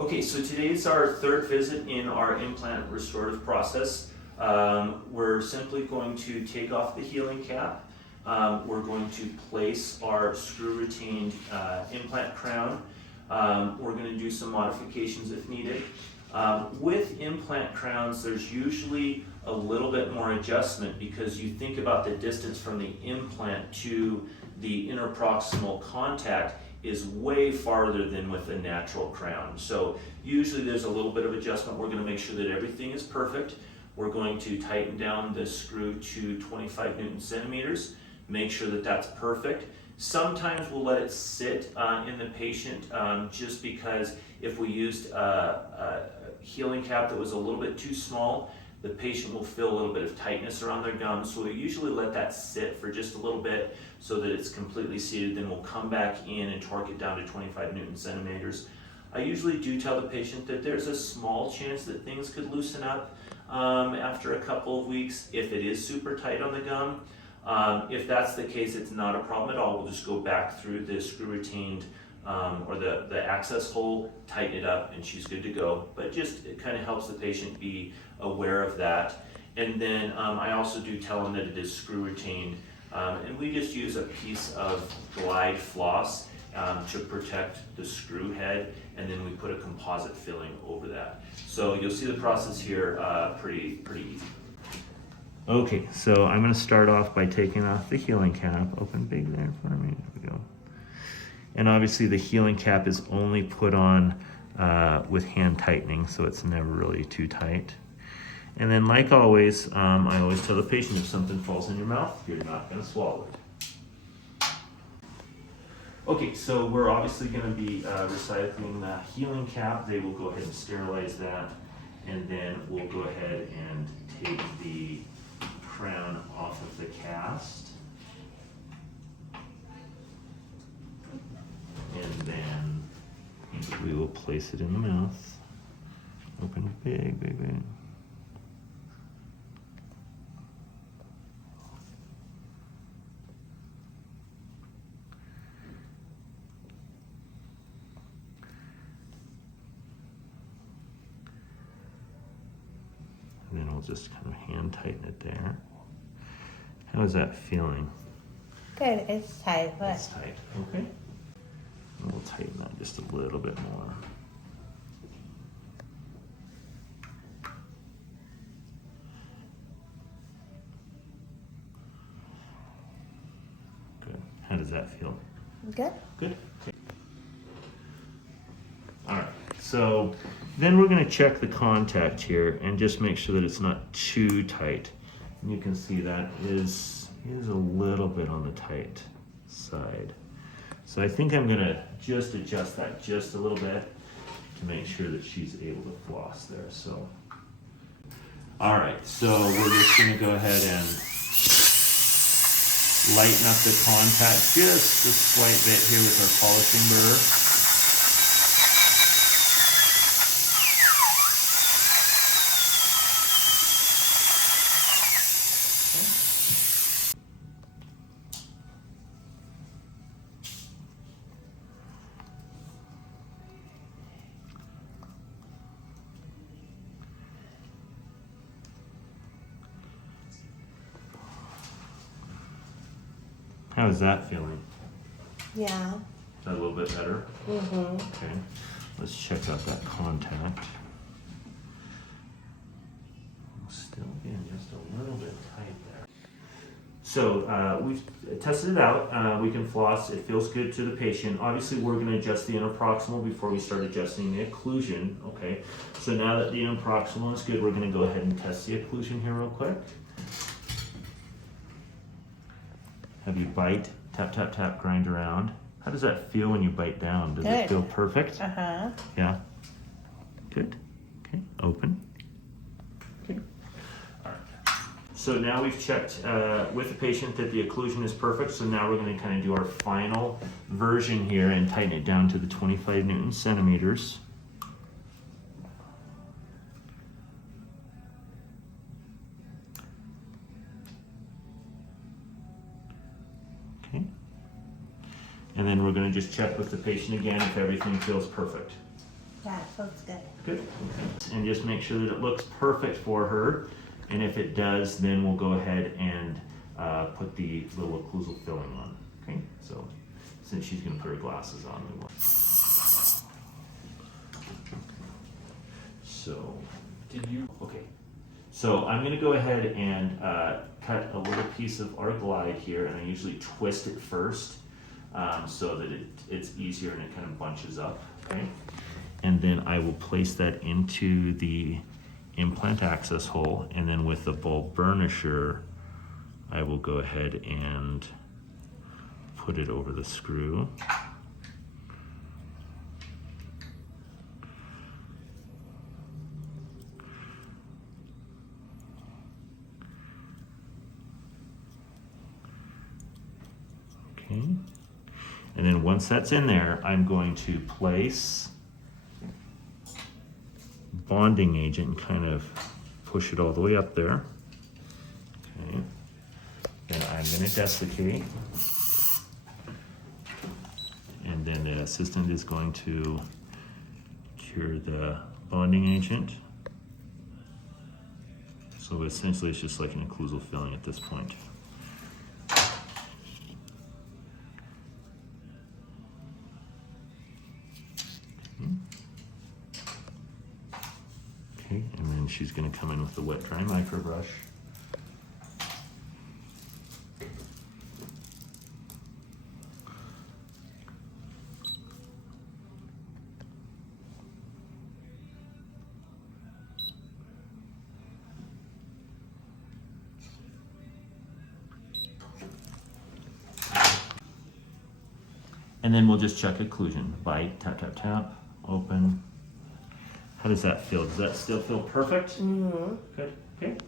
Okay, so today's our third visit in our implant restorative process. We're simply going to take off the healing cap. We're going to place our screw-retained implant crown. We're going to do some modifications if needed. With implant crowns, there's usually a little bit more adjustment because you think about the distance from the implant to the interproximal contact is way farther than with a natural crown. So usually there's a little bit of adjustment. We're going to make sure that everything is perfect. We're going to tighten down the screw to 25 Newton centimeters, make sure that that's perfect. Sometimes we'll let it sit in the patient just because if we used a healing cap that was a little bit too small, the patient will feel a little bit of tightness around their gums. So we usually let that sit for just a little bit so that it's completely seated. Then we'll come back in and torque it down to 25 Newton centimeters. I usually do tell the patient that there's a small chance that things could loosen up after a couple of weeks if it is super tight on the gum. If that's the case, it's not a problem at all. We'll just go back through the screw-retained or the access hole, tighten it up, and she's good to go. But just it kind of helps the patient be aware of that. And then I also do tell them that it is screw-retained. And we just use a piece of glide floss to protect the screw head, and then we put a composite filling over that. So you'll see the process here pretty easy. Okay, so I'm going to start off by taking off the healing cap. Open big there for me. There we go. And obviously the healing cap is only put on with hand tightening, so it's never really too tight. And then like always, I always tell the patient if something falls in your mouth, you're not going to swallow it. Okay, so we're obviously going to be recycling the healing cap. They will go ahead and sterilize that, and then we'll go ahead and take the crown off of the cast. And then we will place it in the mouth. Open big, big, big. And then we'll just kind of hand tighten it there. How is that feeling? Good, it's tight, but It's tight, okay. And we'll tighten that just a little bit more. Good. How does that feel? good. Good. Okay. All right. So then we're going to check the contact here and just make sure that it's not too tight. And you can see that is a little bit on the tight side. So I think I'm going to just adjust that just a little bit to make sure that she's able to floss there. So, all right. So we're just going to go ahead and lighten up the contact just a slight bit here with our polishing burr. How is that feeling? Yeah. Is that a little bit better? Mm-hmm. Okay, let's check out that contact. Still being just a little bit tight there. So we've tested it out. We can floss. It feels good to the patient. Obviously, we're going to adjust the interproximal before we start adjusting the occlusion. Okay, so now that the interproximal is good, we're going to go ahead and test the occlusion here real quick. Have you bite, tap, tap, tap, grind around. How does that feel when you bite down? Does it feel perfect? Uh-huh. Yeah. Good. Okay, open. Okay. All right. So now we've checked with the patient that the occlusion is perfect. So now we're going to kind of do our final version here and tighten it down to the 25 Newton centimeters. Okay. And then we're going to just check with the patient again if everything feels perfect. Yeah, it feels good. Good. And just make sure that it looks perfect for her. And if it does, then we'll go ahead and put the little occlusal filling on. Okay, so since she's going to put her glasses on, we want. So, did you? Okay. So I'm going to go ahead and cut a little piece of our glide here, and I usually twist it first so that it's easier and it kind of bunches up. Okay. And then I will place that into the implant access hole, and then with the bulb burnisher, I will go ahead and put it over the screw. Okay. And then once that's in there, I'm going to place bonding agent and kind of push it all the way up there. Okay. Then I'm going to desiccate. And then the assistant is going to cure the bonding agent. So essentially it's just like an occlusal filling at this point. Okay, and then she's going to come in with the wet dry micro brush. And then we'll just check occlusion. Bite, tap, tap, tap, open. How does that feel? Does that still feel perfect? Mm-hmm. Good. Okay.